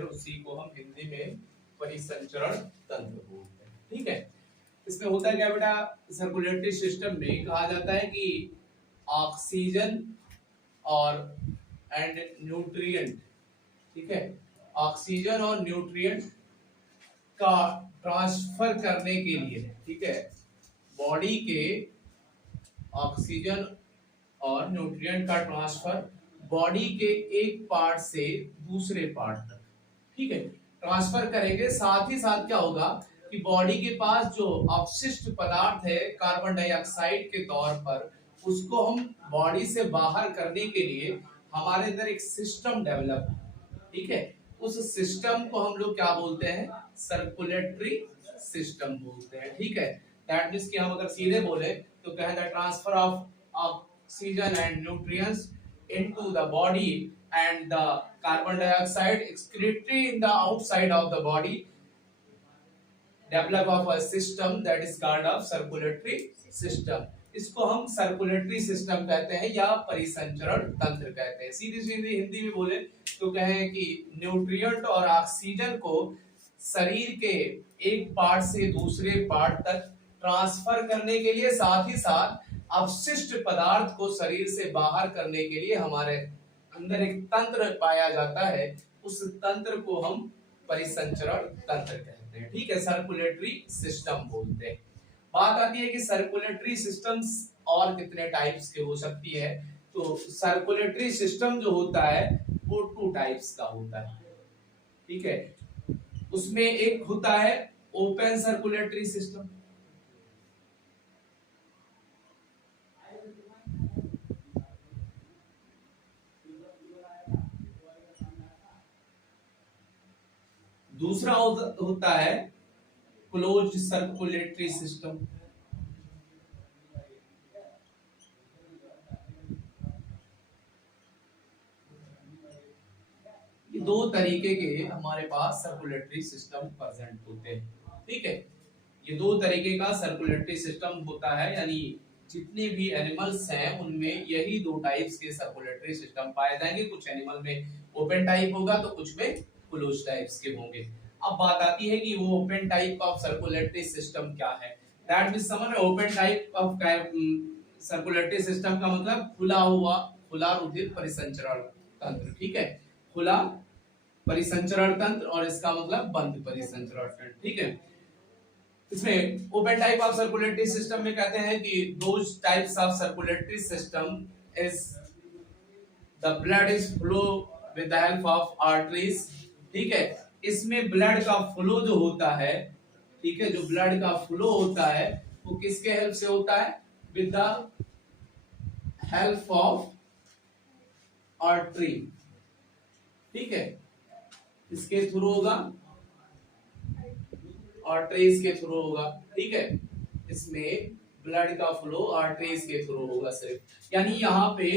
फिर उसी को हम हिंदी में परिसंचरण तंत्र बोलते हैं। ठीक है, इसमें होता क्या बेटा, सर्कुलेटरी सिस्टम में कहा जाता है कि ऑक्सीजन और एंड न्यूट्रिएंट, ठीक है, ऑक्सीजन और न्यूट्रिएंट का ट्रांसफर करने के लिए, ठीक है, बॉडी के ऑक्सीजन और न्यूट्रिएंट का ट्रांसफर बॉडी के एक पार्ट से दूसरे पार्ट तक, ठीक है, ट्रांसफर करेंगे। साथ ही साथ क्या होगा कि बॉडी के पास जो अपशिष्ट पदार्थ है कार्बन डाइऑक्साइड के तौर पर, उसको हम बॉडी से बाहर करने के लिए हमारे अंदर एक सिस्टम डेवलप है, ठीक है, उस सिस्टम को हम लोग क्या बोलते हैं, सर्कुलेटरी सिस्टम बोलते हैं। ठीक है, दैट मींस कि हम अगर सीधे बोले तो कहें the transfer of oxygen and nutrients into the body and the carbon dioxide excretory in the outside of the body develop of a system that is called of circulatory system। इसको हम circulatory system कहते हैं या परिसंचरण तंत्र कहते हैं। सीधी सीधी हिंदी में बोले तो कहें कि न्यूट्रिएंट और ऑक्सीजन को शरीर के एक पार्ट से दूसरे पार्ट तक ट्रांसफर करने के लिए, साथ ही साथ अवशिष्ट पदार्थ को शरीर से बाहर करने के लिए हमारे अंदर एक तंत्र पाया जाता है, उस तंत्र को हम परिसंचरण तंत्र कहते हैं। ठीक है, सर्कुलेटरी सिस्टम बोलते हैं। बात आती है कि सर्कुलेटरी सिस्टम्स और कितने टाइप्स के हो सकती है। तो सर्कुलेटरी सिस्टम जो होता है वो 2 टाइप्स का होता है। ठीक है, उसमें एक होता है ओपन सर्कुलेटरी सिस्टम, दूसरा होता है क्लोज्ड सर्कुलेटरी सिस्टम। ये 2 तरीके के हमारे पास सर्कुलेटरी सिस्टम प्रेजेंट होते हैं। ठीक है, ये 2 तरीके का सर्कुलेटरी सिस्टम होता है, यानी जितने भी एनिमल्स हैं उनमें यही 2 टाइप्स के सर्कुलेटरी सिस्टम पाए जाएंगे। कुछ एनिमल में ओपन टाइप होगा तो कुछ में क्लोज टाइप्स के होंगे। अब बात आती है कि वो open type of circulatory system क्या है। दैट मींस समझ रहे, open type of circulatory system का मतलब खुला हुआ, खुला रुधिर परिसंचरण तंत्र। ठीक है, खुला परिसंचरण तंत्र, और इसका मतलब बंद परिसंचरण तंत्र। ठीक है, इसमें open type of circulatory system में कहते हैं कि those types of circulatory system is the blood is flow with the help of arteries. ठीक है, इसमें ब्लड का फ्लो जो होता है, ठीक है, जो ब्लड का फ्लो होता है वो किसके हेल्प से होता है, with the help of artery. ठीक है, इसके थ्रू होगा, आर्टरीज के थ्रू होगा। ठीक है, इसमें ब्लड का फ्लो आर्टरीज के थ्रू होगा सिर्फ, यानी यहाँ पे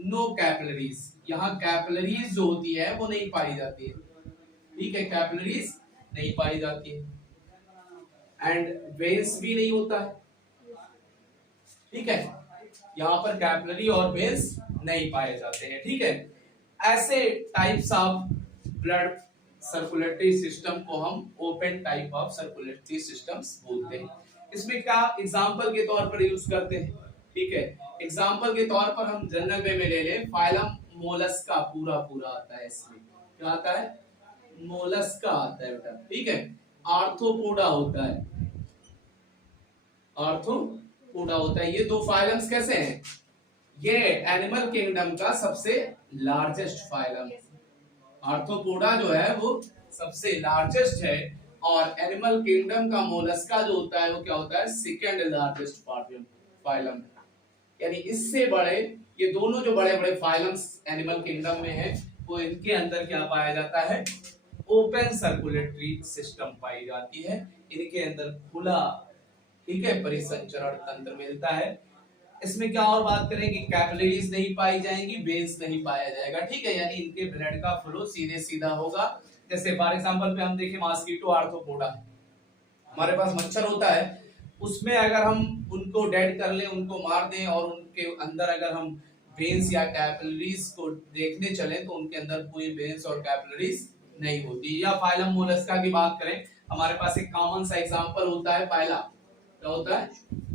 नो कैपिलरीज, यहाँ कैपिलरीज जो होती है वो नहीं पाई जाती है। ठीक है, कैपिलरीज नहीं पाई जाती है, एंड वेन्स भी नहीं होता है। ठीक है, यहाँ पर कैपिलरी और वेन्स नहीं पाए जाते हैं। ठीक है, ऐसे types of blood circulatory system को हम open type of circulatory systems बोलते हैं। इसमें क्या एग्जांपल के तौर पर यूज करते हैं। ठीक है, एग्जांपल के तौर पर हम जनरल वे में ले लें, फाइलम मोलस्का पूरा पूरा आता है। इसमें क्या आता है, मोलस्का आता है बेटा। ठीक है, आर्थ्रोपोडा होता है, आर्थ्रोपोडा होता है। ये 2 फाइलम्स कैसे हैं, ये एनिमल किंगडम का सबसे लार्जेस्ट फाइलम। आर्थ्रोपोडा जो है वो सबसे लार्जेस्ट है, और एनिमल किंगडम का मोलस्का जो होता है वो क्या होता है, सेकंड लार्जेस्ट फाइलम। यानी इससे बड़े, ये दोनों जो बड़े बड़े फाइलम्स एनिमल किंगडम में हैं, वो इनके अंदर क्या पाया जाता है, ओपन सर्कुलेटरी सिस्टम पाई जाती है। इनके अंदर खुला, ठीक है, परिसंचरण तंत्र मिलता है। इसमें क्या और बात करें कि कैपिलरीज नहीं पाई जाएंगी, वेन्स नहीं पाया जाएगा। ठीक है, यानी इनके ब्लड का फ्लो सीधे सीधा होगा। जैसे फॉर एग्जांपल पे हम देखें मॉस्किटो आर्थ्रोपोडा, हमारे पास मच्छर होता है, उसमें अगर हम उनको डेड कर लें, उनको मार दें, और उनके अंदर अगर हम वेन्स या कैपिलरीज को देखने चले तो उनके अंदर कोई वेन्स और कैपिलरीज नहीं होती। या फाइलम मोलस्का की बात करें, हमारे पास एक कॉमन सा एग्जांपल होता है पाइला। क्या होता है?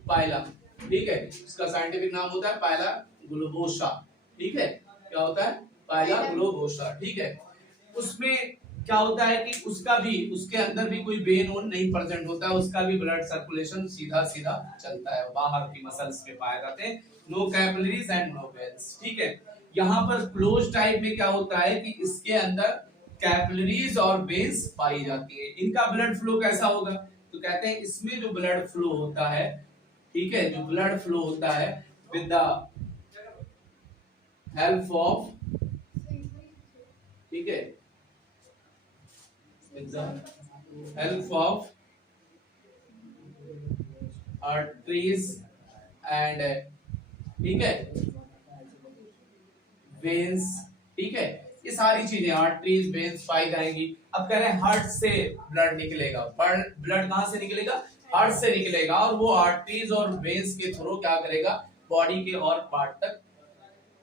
पाइला। ठीक है, इसका साइंटिफिक नाम होता है पाइला ग्लोबोसा। ठीक है, क्या होता है? Pila globosa. ठीक है, उसमें क्या होता है कि उसका भी, उसके अंदर भी कोई वेन वोन नहीं प्रेजेंट होता है, उसका भी ब्लड सर्कुलेशन सीधा सीधा चलता है, बाहर की मसल्स में पाए जाते हैं। No capillaries and no veins. ठीक है, यहाँ पर क्लोज टाइप में क्या होता है कि इसके अंदर कैपिलरीज और वेन्स पाई जाती है। इनका ब्लड फ्लो कैसा होगा? तो कहते हैं इसमें जो ब्लड फ्लो होता है, ठीक है, जो ब्लड फ्लो होता है विद द हेल्प ऑफ, ठीक है, with the help of arteries and, ठीक है, वेन्स। ठीक है, ये सारी चीजें आर्टरीज वेन्स पाई जाएंगी। अब कह रहे हैं हार्ट से ब्लड निकलेगा। ब्लड कहां से निकलेगा? हार्ट से निकलेगा, और वो आर्टरीज और वेन्स के थ्रू क्या करेगा? बॉडी के और पार्ट तक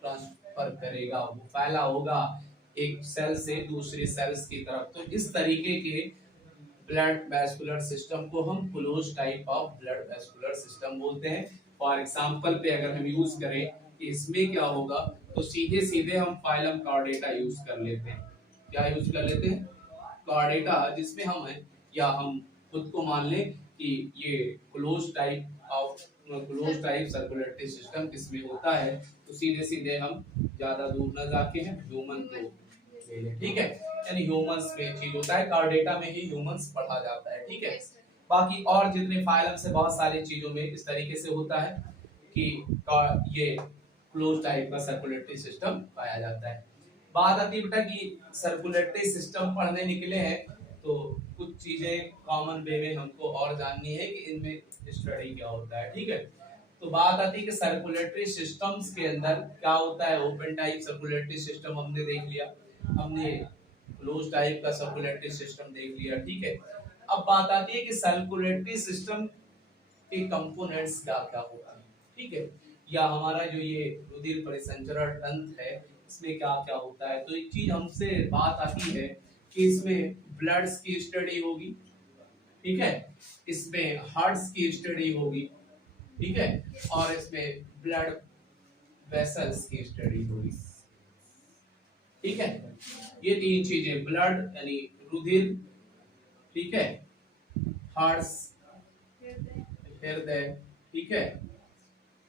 ट्रांसफर करेगा, वो फैला होगा एक सेल से दूसरे सेल्स की तरफ। तो इस तरीके के ब्लड वेस्कुलर सिस्टम को हम close type of blood vascular system बोलते हैं। फॉर एग्जांपल पे अगर हम यूज करें कि इसमें क्या होगा, तो सीधे सीधे हम फाइलम कार्डेटा यूज कर लेते हैं। क्या यूज कर लेते हैं? कार्डेटा, जिसमें हम है, या हम खुद को मान लें कि ये क्लोज टाइप सर्कुलेटरी सिस्टम किसमें होता है, तो सीधे सीधे हम ज्यादा दूर न जाके हैं ह्यूमन को ले लें। ठीक है, यानी ह्यूमंस में चीज होता है, कार्डेटा में ही ह्यूमंस पढ़ा जाता है। ठीक है, बाकी और जितने फाइलम से बहुत सारी चीजों में इस तरीके से होता है कि ये क्लोज टाइप का सर्कुलेटरी सिस्टम पाया जाता है। बात आती है बेटा कि सर्कुलेटरी सिस्टम पढ़ने निकले हैं, तो कुछ चीजें कॉमन वे में हमको और जाननी है कि इनमें स्टडी क्या होता है। ठीक है, तो बात आती है कि सर्कुलेटरी सिस्टम्स के अंदर क्या होता है। ओपन टाइप सर्कुलेटरी सिस्टम हमने देख लिया, हमने क्लोज टाइप का सर्कुलेटरी सिस्टम देख लिया। ठीक है, अब बात आती है कि सर्कुलेटरी सिस्टम के कंपोनेंट्स क्या क्या होता है। ठीक है, या हमारा जो ये रुधिर परिसंचरण तंत्र है, इसमें क्या क्या होता है। तो एक चीज हमसे बात आती है कि इसमें ब्लड्स की स्टडी होगी, ठीक है, इसमें हार्ट्स की स्टडी होगी, ठीक है, और इसमें ब्लड वेसल्स की स्टडी होगी। ठीक है, ये तीन चीजें, ब्लड यानी रुधिर, ठीक है, हार्ट्स हृदय, ठीक है,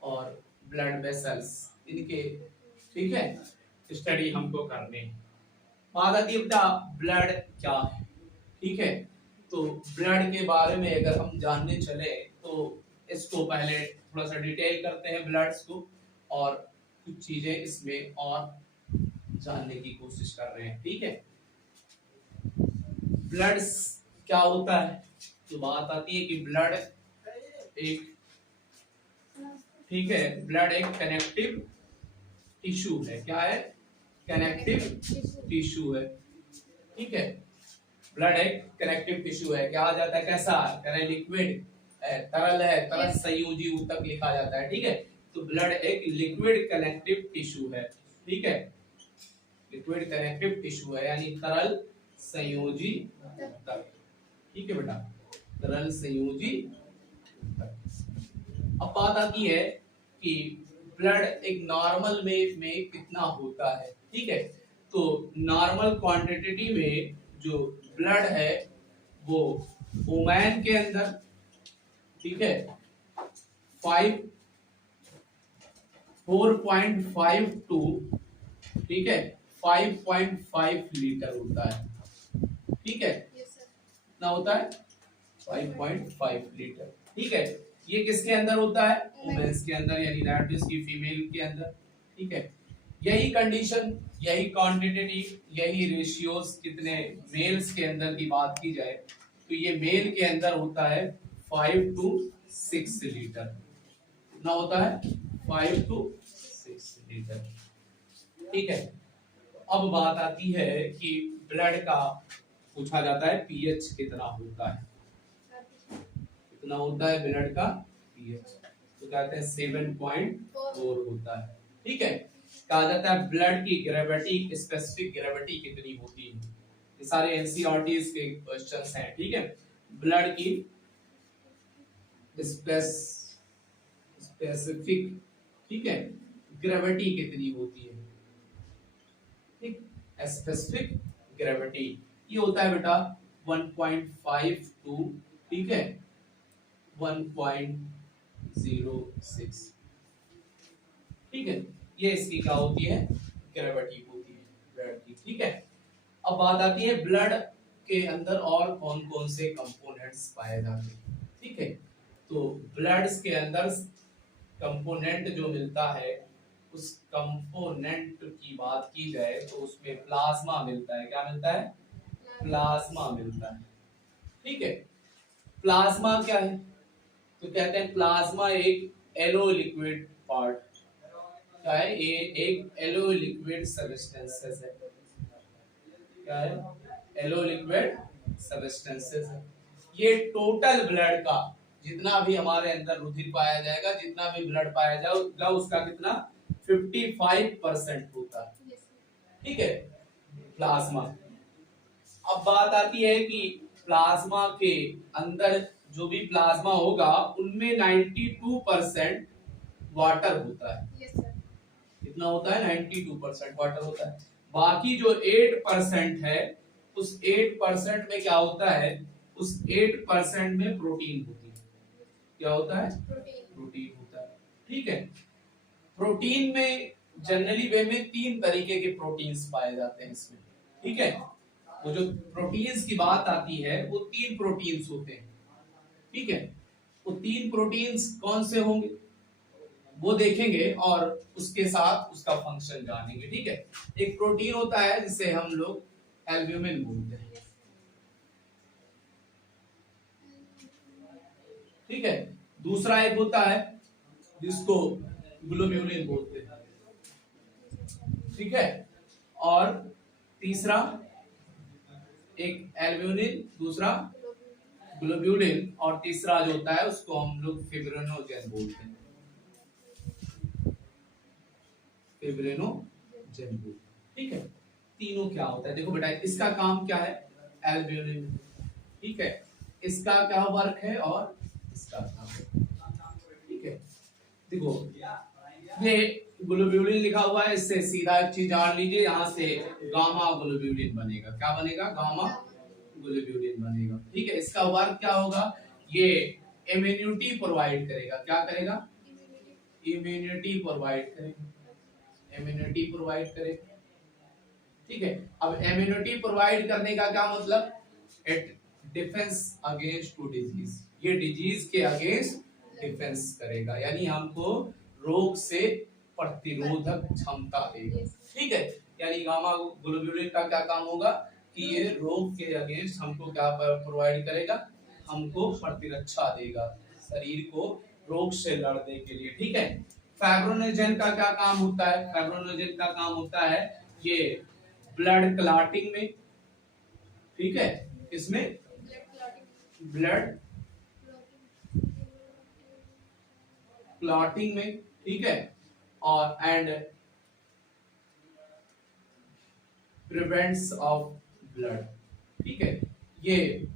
और ब्लड वेसल्स, इनके, ठीक है, स्टडी हमको करनी है। बात आती है ब्लड क्या है। ठीक है, तो ब्लड के बारे में अगर हम जानने चले तो इसको पहले थोड़ा सा डिटेल करते हैं ब्लड्स को, और कुछ चीजें इसमें और जानने की कोशिश कर रहे हैं। ठीक है, ब्लड्स क्या होता है, तो बात आती है कि ब्लड एक, ठीक है, ब्लड एक कनेक्टिव टिश्यू है। क्या है? कनेक्टिव टिश्यू है। ठीक है, ब्लड एक कनेक्टिव टिश्यू है। क्या आ जाता है, कैसा? कह लिक्विड है, तरल है, तरल संयोजी ऊतक लिखा जाता है। ठीक है, तो ब्लड एक लिक्विड कनेक्टिव टिश्यू है। ठीक है, लिक्विड कनेक्टिव टिश्यू है, यानी तरल संयोजी ऊतक। ठीक है बेटा, तरल संयोजी ऊतक। अब बात आती है कि ब्लड एक नॉर्मल में कितना होता है। ठीक है, तो नॉर्मल क्वांटिटी में जो ब्लड है वो वुमेन के अंदर, ठीक है, 4.5 टू, ठीक है, 5.5 लीटर होता है। ठीक है, कितना होता है? 5.5 लीटर। ठीक है, ये किसके अंदर होता है? वुमेन्स के अंदर, यानी दैट मींस की फीमेल के अंदर। ठीक है, यही कंडीशन, यही क्वांटिटी, यही रेशियोज कितने मेल्स के अंदर की बात की जाए तो ये मेल के अंदर होता है 5 to 6 लीटर। कितना होता है? 5 to 6 लीटर। ठीक है, अब बात आती है कि ब्लड का पूछा जाता है पीएच कितना होता है। कितना होता है ब्लड का पीएच? तो कहते हैं 7.4 होता है। ठीक है, कहा जाता है ब्लड की ग्रेविटी, स्पेसिफिक ग्रेविटी कितनी होती है। ये सारे एनसीईआरटी के क्वेश्चंस हैं, ठीक है। ब्लड की स्पेसिफिक, ठीक है, ग्रेविटी कितनी होती है, ठीक, स्पेसिफिक ग्रेविटी ये होता है बेटा 1.52, ठीक है, 1.06, ठीक है, ये इसकी क्या होती है, ग्रेविटी होती है ब्लड की, ठीक है। अब बात आती है ब्लड के अंदर और कौन कौन से कंपोनेंट्स पाए जाते हैं, ठीक है। तो ब्लड्स के अंदर कंपोनेंट जो मिलता है, उस कंपोनेंट की बात की जाए तो उसमें प्लाज्मा मिलता है, क्या मिलता है, प्लाज्मा मिलता है, ठीक है। प्लाज्मा क्या है, तो कहते हैं प्लाज्मा एक येलो लिक्विड पार्ट क्या है, ये एक येलो लिक्विड सब्सटेंसेस है, क्या है, येलो लिक्विड सब्सटेंसेस है। ये टोटल ब्लड का जितना भी हमारे अंदर रुधिर पाया जाएगा, जितना भी ब्लड पाया जाएगा, उसका कितना 55% होता है, ठीक है, प्लाज्मा। अब बात आती है कि प्लाज्मा के अंदर जो भी प्लाज्मा होगा उनमें 92% वाटर होता है, कितना होता है, 92% वाटर होता है। बाकी जो 8% है, उस 8% में क्या होता है, उस 8% में प्रोटीन होती है, क्या होता है, प्रोटीन होता है, ठीक है। प्रोटीन में जनरली वे में 3 तरीके के प्रोटीन्स पाए जाते हैं इसमें, ठीक है। वो जो प्रोटीन्स की बात आती है वो 3 प्रोटीन्स होते हैं, ठीक है। वो 3 प्रोटीन्स कौन से होंगे वो देखेंगे और उसके साथ उसका फंक्शन जानेंगे, ठीक है। एक प्रोटीन होता है जिसे हम लोग एल्ब्यूमिन बोलते हैं, ठीक है। दूसरा एक होता है जिसको ग्लोब्यूलिन बोलते हैं, ठीक है। और तीसरा एक एल्ब्यूमिन, दूसरा ग्लोब्यूलिन, और तीसरा जो होता है उसको हम लोग फिब्रिनोजेन बोलते हैं, फिब्रिनोजेन, ठीक है। तीनों क्या होता है देखो बेटा, इसका काम क्या है, एल्ब्यूमिन, ठीक है, इसका क्या वर्क है और इसका क्या वर्क, ठीक है। देखो ये ग्लोब्यूलिन लिखा हुआ है, इससे सीधा एक चीज जान लीजिए, यहां से गामा ग्लोब्यूलिन बनेगा, क्या बनेगा, गामा ग्लोब्यूलिन बनेगा, ठीक है। इसका वर्क क्या होगा, ये इम्यूनिटी प्रोवाइड करेगा, क्या करेगा, इम्यूनिटी प्रोवाइड करेगा, इम्यूनिटी प्रोवाइड करेगा, ठीक है। अब इम्यूनिटी प्रोवाइड करने का क्या मतलब, it defence against to disease, ये डिजीज के अगेंस्ट डिफेंस करेगा, यानी हमको रोग से प्रतिरोधक क्षमता देगा, ठीक है। यानी गामा ग्लोब्यूलिन का क्या काम होगा कि ये रोग के अगेंस्ट हमको क्या प्रोवाइड करेगा, हमको प्रतिरक्षा देगा, शरीर को रोग से लड़ने के लिए, ठीक है। फाइब्रोनोजेन का क्या काम होता है, फाइब्रोनोजेन का काम होता है ये ब्लड क्लॉटिंग में, ठीक है, इसमें ब्लड क्लॉटिंग में, ठीक है, और एंड प्रिवेंट्स ऑफ ब्लड, ठीक है। ये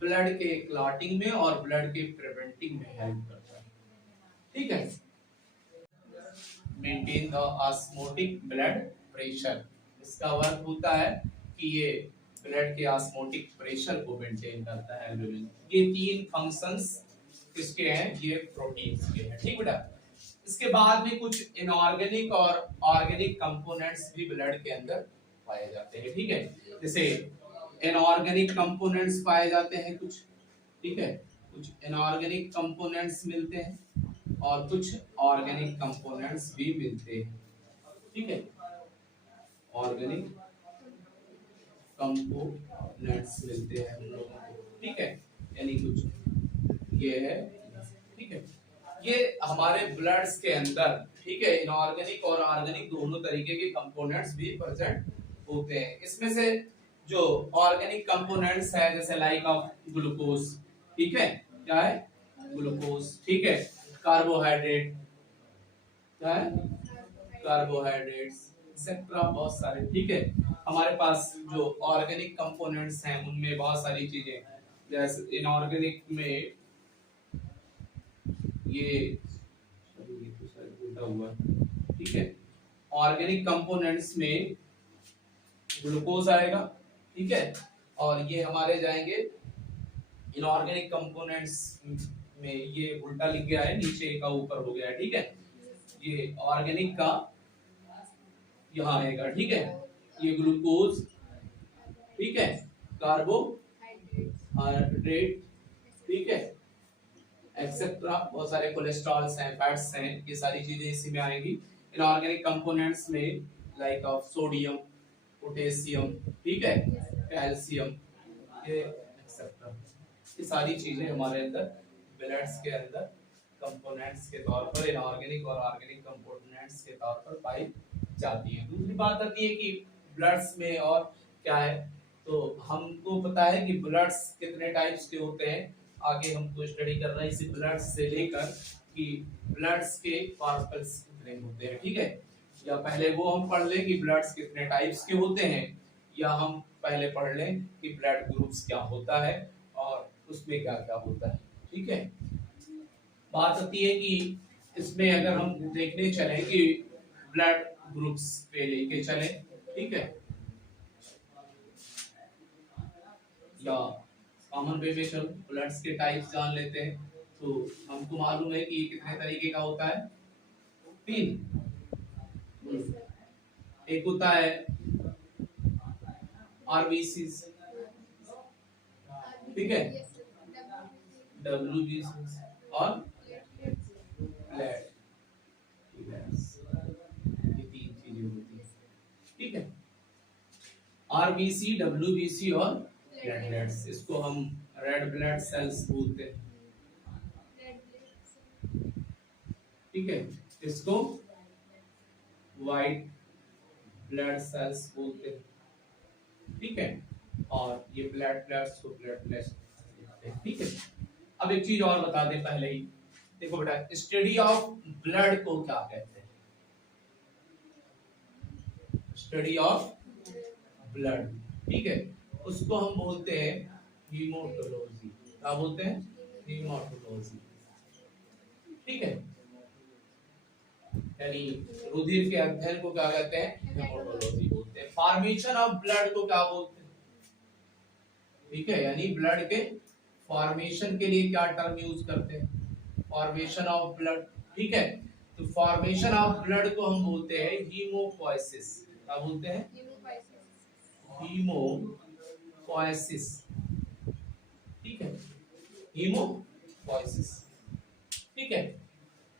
ब्लड के क्लॉटिंग में और ब्लड के प्रिवेंटिंग में हेल्प करता है, ठीक है। Maintain the osmotic blood pressure, इसका वर्क होता है कि ये ब्लड के ऑस्मोटिक प्रेशर को मेंटेन करता है एल्ब्यूमिन। ये 3 फंक्शंस किसके हैं, ये प्रोटीन्स के हैं, ठीक बेटा। इसके बाद में कुछ इनऑर्गेनिक और ऑर्गेनिक कंपोनेंट्स भी ब्लड के अंदर पाए जाते हैं, ठीक है। जैसे इनऑर्गेनिक कंपोनेंट्स पाए जाते हैं कुछ, ठीक है, कुछ इनऑर्गेनिक कंपोनेंट्स मिलते हैं और कुछ ऑर्गेनिक कंपोनेंट्स भी मिलते हैं, ठीक है। ऑर्गेनिक कंपोनेंट्स मिलते हैं हम लोगों को, ठीक है, यानी कुछ ये है, ठीक है। ये हमारे ब्लड्स के अंदर, ठीक है, इनऑर्गेनिक और ऑर्गेनिक दोनों तरीके के कंपोनेंट्स भी प्रेजेंट होते हैं। इसमें से जो ऑर्गेनिक कंपोनेंट्स है जैसे लाइक ऑफ ग्लूकोज, ठीक है, क्या है, ग्लूकोज, ठीक है। कार्बोहाइड्रेट, क्या है, कार्बोहाइड्रेट्स, एक्सेट्रा बहुत सारे, ठीक है। हमारे पास जो ऑर्गेनिक कंपोनेंट्स हैं उनमें बहुत सारी चीजें, जैसे इनऑर्गेनिक में ये तो शायद उल्टा हुआ, ठीक है। ऑर्गेनिक कंपोनेंट्स में ग्लूकोज आएगा, ठीक है, और ये हमारे जाएंगे इनऑर्गेनिक कंपोनेंट्स में, ये उल्टा लिख गया है, नीचे का ऊपर हो गया है, ठीक है। ये ऑर्गेनिक का यहाँ आएगा, ठीक है, ये ग्लूकोज, ठीक है, कार्बोहाइड्रेट, ठीक है, एक्सेट्रा बहुत सारे कोलेस्ट्रॉल्स हैं, फैट्स हैं, ये सारी चीजें इसी में आएंगी। इनऑर्गेनिक कंपोनेंट्स में लाइक ऑफ सोडियम, पोटेशियम, ठीक है, कैल्शियम, ये एक्सेट्रा, ये सारी चीजें हमारे अंदर ब्लड्स के अंदर कंपोनेंट्स के तौर पर, इनऑर्गेनिक और ऑर्गेनिक कंपोनेंट्स के तौर पर पाई जाती है। दूसरी बात आती है कि ब्लड्स में और क्या है, तो हमको पता है कि ब्लड्स कितने टाइप्स के होते हैं, आगे हमको स्टडी करना है इसी ब्लड्स से लेकर कि ब्लड्स के कॉर्पस कितने होते हैं, ठीक है। या पहले वो हम पढ़ लें कि ब्लड्स कितने टाइप्स के होते हैं, या हम पहले पढ़ लें कि ब्लड ग्रुप्स क्या होता है और उसमें क्या क्या होता है, ठीक है। बात आती है कि इसमें अगर हम देखने चलें कि ब्लड ग्रुप्स पे लेके चलें, ठीक है, या कॉमन वे में चलो ब्लड्स के टाइप्स जान लेते हैं। तो हमको मालूम है कि कितने तरीके का होता है, 3। एक होता है आरबीसी, ठीक है, डब्ल्यूबीसी और प्लेटलेट्स, ये 3 चीजें होती है, ठीक है। आरबीसी, डब्ल्यूबीसी और प्लेटलेट्स, इसको हम रेड ब्लड सेल्स बोलते हैं, ठीक है, इसको व्हाइट ब्लड सेल्स बोलते हैं, ठीक है, और ये प्लेटलेट्स को प्लेटलेट्स, ठीक है। अब एक चीज और बता दें पहले ही, देखो बेटा, स्टडी ऑफ ब्लड को क्या कहते हैं, स्टडी ऑफ ब्लड, ठीक है, उसको हम बोलते हैं हीमोटोलॉजी। क्या बोलते हैं? हीमोटोलॉजी, ठीक है, यानी रुधिर के अध्ययन को क्या कहते हैं? हीमोटोलॉजी बोलते हैं। फॉर्मेशन ऑफ ब्लड को क्या बोलते हैं? ठीक है, यानी ब्लड के फॉर्मेशन के लिए क्या टर्म यूज करते हैं? फॉर्मेशन ऑफ ब्लड, ठीक है, तो फॉर्मेशन ऑफ ब्लड को हम बोलते हैं हीमोपोएसिस। क्या बोलते हैं? हीमोपोएसिस, ठीक है, हीमोपोएसिस, ठीक है।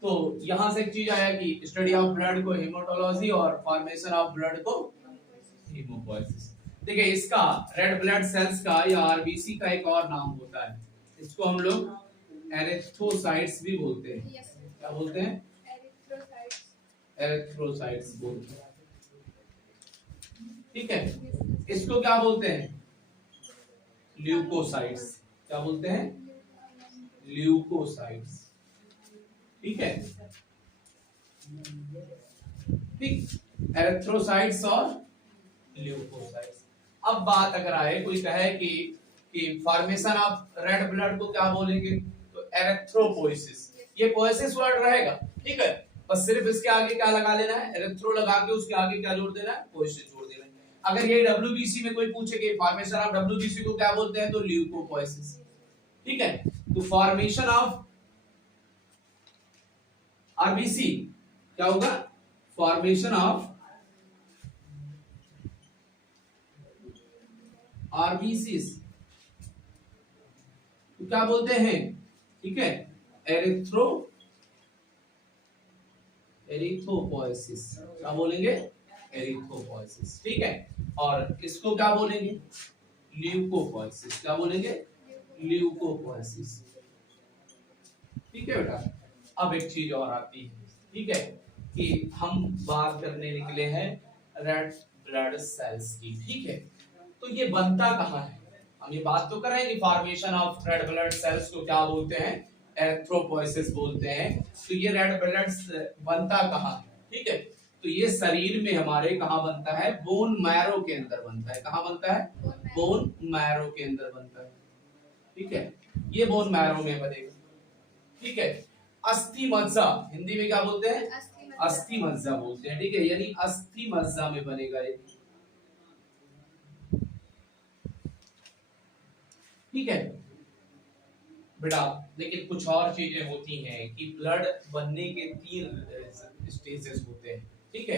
तो यहां से एक चीज आया कि स्टडी ऑफ ब्लड को हीमोटोलॉजी और फॉर्मेशन ऑफ ब्लड को हीमोपोएसिस। देखिए, इसका रेड ब्लड सेल्स का या आरबीसी का एक और नाम होता है, इसको हम लोग एरिथ्रोसाइट्स भी बोलते हैं। क्या बोलते हैं? एरिथ्रोसाइट्स बोलते हैं, ठीक है। इसको क्या बोलते हैं? ल्यूकोसाइट्स। क्या बोलते हैं? ल्यूकोसाइट्स, ठीक है, ठीक, एरिथ्रोसाइट्स और ल्यूकोसाइट्स। अब बात अगर आए, कोई कहे कि फॉर्मेशन ऑफ रेड ब्लड को क्या बोलेंगे, तो एरिथ्रोपोएसिस। ये पोएसिस वर्ड रहेगा, ठीक है, बस सिर्फ इसके आगे क्या लगा लेना है? एरिथ्रो लगा के उसके आगे क्या जोड़ देना है? पोएसिस जोड़ देना है। अगर ये डब्ल्यूबीसी में कोई पूछे कि फॉर्मेशन ऑफ डब्ल्यूबीसी को क्या बोलते हैं, तो ल्यूकोपोएसिस, ठीक है। तो फॉर्मेशन ऑफ आरबीसी क्या होगा? फॉर्मेशन ऑफ आरबीसीस तो क्या बोलते हैं? ठीक है, एरिथ्रोपोएसिस। क्या बोलेंगे? एरिथ्रोपोएसिस, ठीक है। और इसको क्या बोलेंगे? ल्यूकोपोएसिस। क्या बोलेंगे? ल्यूकोपोएसिस, ठीक है बेटा। अब एक चीज और आती है, ठीक है, कि हम बात करने निकले हैं रेड ब्लड सेल्स की, ठीक है। तो ये बनता कहाँ है? हम ये बात तो कर रहे हैं कि formation of red blood cells को क्या बोलते हैं? एरिथ्रोपोएसिस बोलते हैं। तो ये रेड ब्लड बनता कहाँ है? ठीक है, तो ये शरीर में हमारे कहाँ बनता है, बोन मैरो के अंदर बनता है। कहाँ बनता है, बोन मैरो के अंदर बनता है। ठीक है, ये बोन मैरो में बनेगा। ठीक है, अस्थि मज्जा हिंदी में क्या बोलते हैं, अस्थि मज्जा बोलते हैं। ठीक है, यानी अस्थि मज्जा में बनेगा ये। ठीक है बेटा, लेकिन कुछ और चीजें होती हैं कि ब्लड बनने के 3 स्टेजेस होते हैं। ठीक है,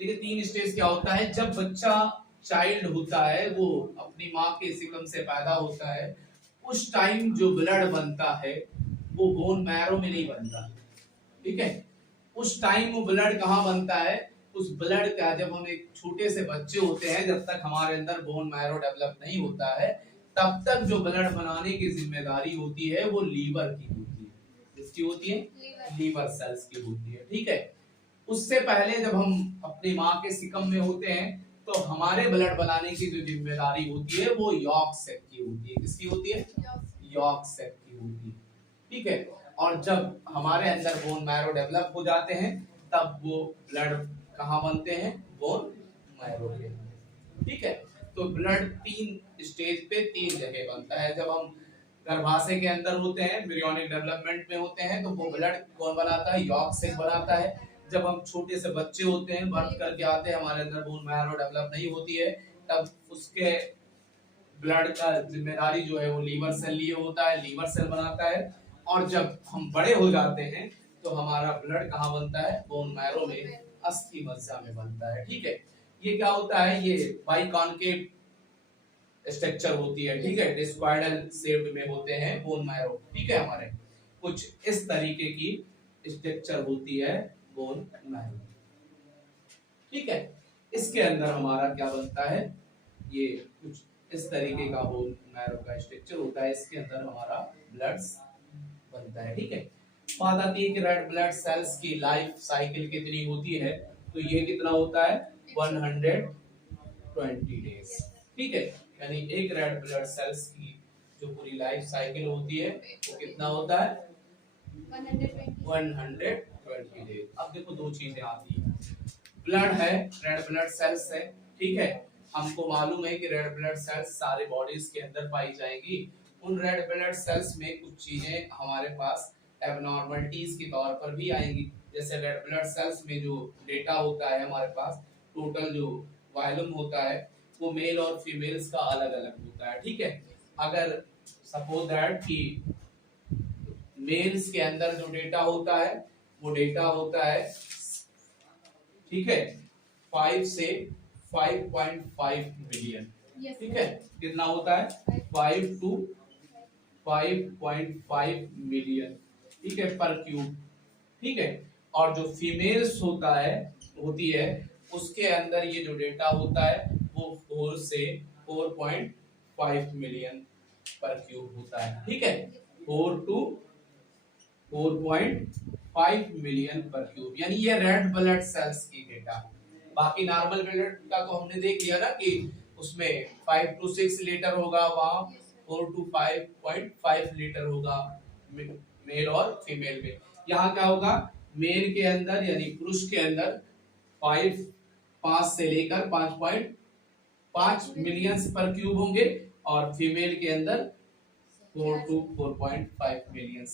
देखिए 3 स्टेज क्या होता है। जब बच्चा चाइल्ड होता है, वो अपनी माँ के सिकम से पैदा होता है, उस टाइम जो ब्लड बनता है वो बोन मैरो में नहीं बनता। ठीक है, उस टाइम वो ब्लड कहाँ बनता है, उस ब्लड का जब हम एक छोटे से बच्चे होते हैं, जब तक हमारे अंदर बोन मैरो डेवलप नहीं होता है, तब तक जो ब्लड बनाने की जिम्मेदारी होती है वो लीवर की होती है। किसकी होती है, लीवर सेल्स की होती है। ठीक है, उससे पहले जब हम अपनी माँ के सिकम में होते हैं, तो हमारे ब्लड बनाने की जो जिम्मेदारी होती है वो यॉर्क सेल की होती है। किसकी होती है, यॉर्क सेल की होती है। ठीक है, और जब हमारे अंदर बोन मैरो डेवलप हो जाते हैं, तब वो ब्लड कहाँ बनते हैं, बोन मैरो के। ठीक है, तो ब्लड 3 स्टेज पे 3 जगह बनता है। जब हम गर्भाशय के अंदर होते हैं, एम्ब्रियोनिक डेवलपमेंट में होते हैं, तो वो ब्लड कौन बनाता है, यॉर्क सेल बनाता है। जब हम छोटे से बच्चे होते हैं, बर्थ करके आते हैं, हमारे अंदर बोन मैरो डेवलप नहीं होती है, तब उसके ब्लड का जिम्मेदारी जो है वो लीवर सेल लिए होता है, लीवर सेल बनाता है। और जब हम बड़े हो जाते हैं, तो हमारा ब्लड कहाँ बनता है, बोन मैरो में, अस्थि मज्जा में बनता है। ठीक है, ये क्या होता है, ये बाइकॉन्केव स्ट्रक्चर होती है। ठीक है, डिस्क्वायडल शेप में होते हैं बोन मैरो। ठीक है, हमारे कुछ इस तरीके की स्ट्रक्चर होती है बोन मैरो। ठीक है, इसके अंदर हमारा क्या बनता है, ये कुछ इस तरीके का बोन मैरो का स्ट्रक्चर होता है। इसके अंदर हमारा ब्लड बनता है। ठीक है, बात आती है कि रेड ब्लड सेल्स की लाइफ साइकिल कितनी होती है, तो ये कितना होता है, 120 डेज। ठीक है, यानी एक रेड ब्लड सेल्स की जो पूरी लाइफ साइकिल होती है वो कितना होता है, 120 डेज। अब देखो 2 चीजें आती है, ब्लड है, रेड ब्लड सेल्स है। ठीक है, हमको मालूम है कि रेड ब्लड सेल्स सारे बॉडीज के अंदर पाई जाएंगी। उन रेड ब्लड सेल्स में कुछ चीजें हमारे पास एबनॉर्मलिटीज के तौर पर भी आएंगी। जैसे रेड ब्लड सेल्स में जो डेटा होता है हमारे पास, टोटल जो वायलम होता है, वो मेल और फीमेल्स का अलग अलग होता है। ठीक है, अगर सपोज दैट कि मेल्स के अंदर जो डेटा होता है वो डेटा होता है, ठीक है, 5 से 5.5 मिलियन। ठीक है, कितना होता है, 5 to 5.5 मिलियन। ठीक है, पर क्यूब। ठीक है, और जो फीमेल्स होता है होती है, उसके अंदर ये जो डेटा होता है वो 4 से 4.5 मिलियन पर क्यूब होता है। ठीक है, 4 to 4.5 मिलियन पर क्यूब, यानी ये रेड ब्लड सेल्स की डेटा। बाकी नॉर्मल ब्लड का तो हमने देख लिया ना कि उसमें 5 to 6 लीटर होगा, वहां 4 to 5.5 लीटर होगा मेल और फीमेल में। यहाँ क्या होगा, मेल के अंदर यानी पुरुष के अंदर 5 से लेकर 5.5 मिलियन पर क्यूब होंगे, और फीमेल के अंदर 4 to 4.5 मिलियन।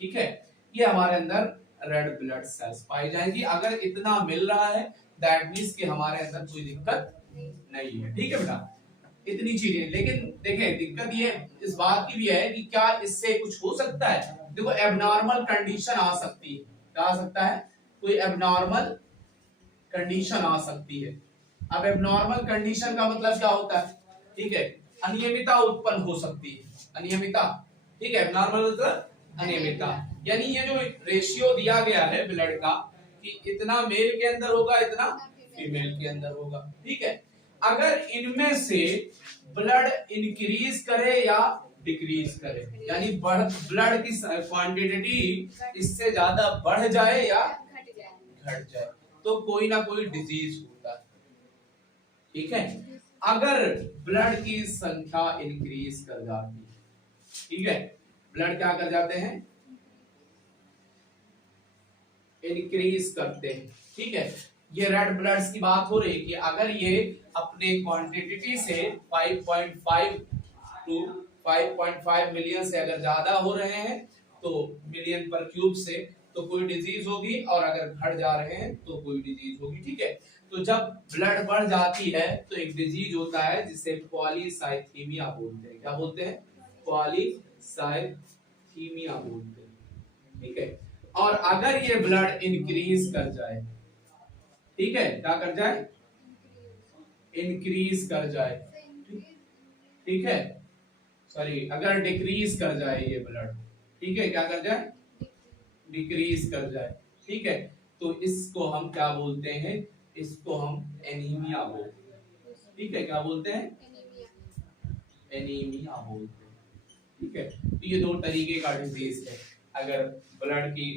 ठीक है, ये हमारे अंदर रेड ब्लड सेल्स पाई जाएंगी। अगर इतना मिल रहा है, दैट मींस कि हमारे अंदर कोई दिक्कत नहीं है। ठीक है बेटा, इतनी चीजें। लेकिन देखें, दिक्कत ये इस बात की भी है कि क्या इससे कुछ हो सकता है। देखो, एबनॉर्मल कंडीशन आ सकती है। क्या आ सकता है, कोई एबनॉर्मल कंडीशन आ सकती है। अब एबनॉर्मल कंडीशन का मतलब क्या होता है, ठीक है, अनियमितता उत्पन्न हो सकती है, अनियमितता। ठीक है, एबनॉर्मल मतलब अनियमितता, यानी ये जो रेशियो दिया गया है ब्लड का कि इतना मेल के अंदर होगा, इतना फीमेल के अंदर होगा। ठीक है, अगर इनमें से ब्लड इंक्रीज करे या डिक्रीज करे, यानी ब्लड की क्वांटिटी इससे ज्यादा बढ़ जाए या घट जाए, तो कोई ना कोई डिजीज होता है। ठीक है, अगर ब्लड की संख्या इंक्रीज कर जाती है, ठीक है, ब्लड क्या कर जाते हैं, इंक्रीज करते हैं। ठीक है, ये रेड ब्लड्स की बात हो रही है कि अगर ये अपने क्वांटिटी से 5.5 टू 5.5 मिलियन से अगर ज्यादा हो रहे हैं तो मिलियन पर क्यूब से तो कोई डिजीज होगी, और अगर घट जा रहे हैं तो कोई डिजीज होगी। ठीक है, तो जब ब्लड बढ़ जाती है तो एक डिजीज होता है जिसे पॉलीसाइथीमिया बोलते हैं। क्या बोलते हैं? पॉलीसाइथीमिया बोलते हैं। ठीक है, और अगर ये ब्लड इंक्रीज कर जाए, ठीक है, क्या कर जाए? इंक्रीज कर जाए। ठीक है, सॉरी, अगर डिक्रीज कर जाए ये ब्लड, ठीक है, क्या कर जाए? डिक्रीज कर जाए। ठीक है, तो इसको हम क्या बोलते हैं? इसको हम एनीमिया बोलते हैं। ठीक है, क्या बोलते हैं? एनीमिया बोलते हैं। ठीक है, तो ये दो तरीके का डिजीज है। अगर ब्लड की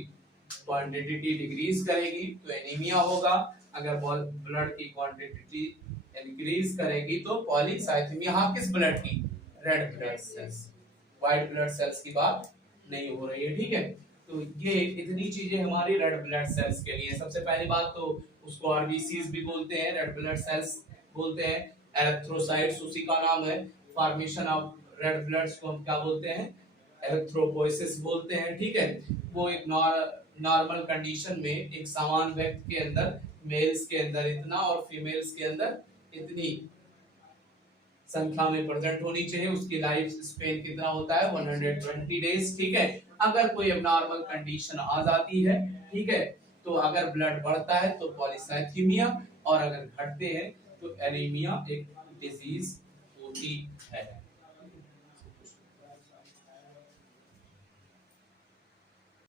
क्वांटिटी डिक्रीज करेगी तो एनीमिया होगा, अगर ब्लड की क्वांटिटी इंक्रीज करेगी तो पॉलीसाइथेमिया। हाँ, किस ब्लड की? Red blood cells, white blood cells की बात नहीं हो रही है। ठीक है, तो ये इतनी चीजें हमारी रेड ब्लड सेल्स के लिए। सबसे पहली बात तो उसको आरबीसीज भी बोलते हैं, रेड ब्लड सेल्स बोलते हैं। एरिथ्रोसाइट्स उसी का नाम है। फॉर्मेशन ऑफ रेड ब्लड्स को हम क्या बोलते हैं? एरिथ्रोपोइसिस बोलते हैं। ठीक है, वो एक नॉर्मल कंडीशन में एक समान व्यक्ति के अंदर, मेल्स के अंदर इतना और फीमेल्स के अंदर इतनी संख्या में प्रेजेंट होनी चाहिए। उसकी लाइफ स्पेन कितना होता है? 120 डेज। ठीक है, अगर कोई एबनॉर्मल कंडीशन आ जाती है, ठीक है, तो अगर ब्लड बढ़ता है तो पॉलीसाइथीमिया, और अगर घटते हैं तो एनीमिया एक डिजीज होती है।